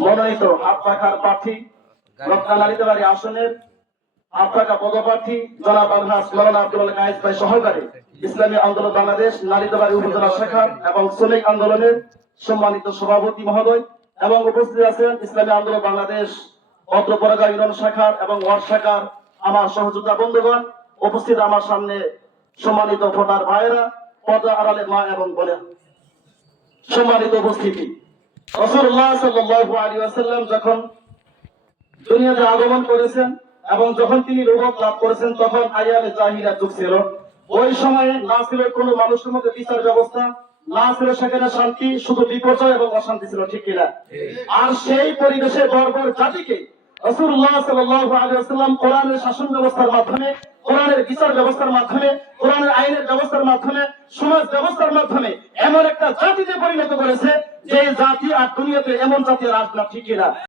মনোনীত প্রার্থী রক্ষা আসনের পদপ্রার্থী জনাব আলহাস মৌলানা আব্দুল কায়েস ভাই সহকারী ইসলামী আন্দোলন বাংলাদেশ নারীতবাড়ি উপজেলা শাখা এবং শ্রমিক আন্দোলনের সম্মানিত সভাপতি মহোদয় এবং উপস্থিত আছেন ইসলামী আন্দোলন বাংলাদেশ ইউনিয়ন শাখার এবং ওয়ার্ড শাখার আমার সহযোদ্ধা বন্ধুগণ উপস্থিত আমার সামনে সম্মানিত ভোটার ভাইয়েরা পর্দা আড়ালে মা এবং বোনেরা। সম্মানিত উপস্থিতি। যখন দুনিয়াতে আগমন করেছেন এবং যখন তিনি লাভ করেছেন, তখন যুগ ছিল। ওই সময়ে না ছিল কোনো মানুষের মধ্যে বিচার ব্যবস্থা, না ছিল সেখানে শান্তি, শুধু বিপর্যয় এবং অশান্তি ছিল, ঠিক কিনা? আর সেই পরিবেশে বর্বর জাতিকে রসুল্লাহ সাল্লাল্লাহু আলাইহি ওয়াসাল্লাম কোরআনের শাসন ব্যবস্থার মাধ্যমে, কোরআনের বিচার ব্যবস্থার মাধ্যমে, কোরআনের আইনের ব্যবস্থার মাধ্যমে, সমাজ ব্যবস্থার মাধ্যমে এমন একটা জাতিতে পরিণত করেছে যে জাতি আর দুনিয়াতে এমন জাতি আর আসবে না